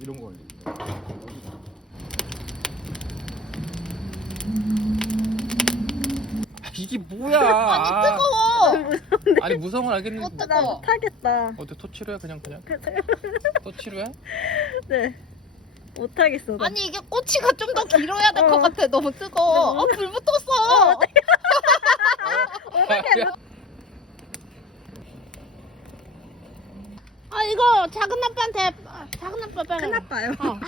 이런 거. 이게 뭐야? 아니 뜨거워. 아니 무서운 건 알겠는데. 어, 나 뜨거워. 못하겠다. 어때 토치로야 그냥? 토치로야? 네. 못하겠어. 나. 아니 이게 꼬치가 좀 더 길어야 될 것 같아. 너무 뜨거워. 불 붙었어. 아 이거 작은 아빠한테 작은 아빠 빨리. 큰아빠요. 어.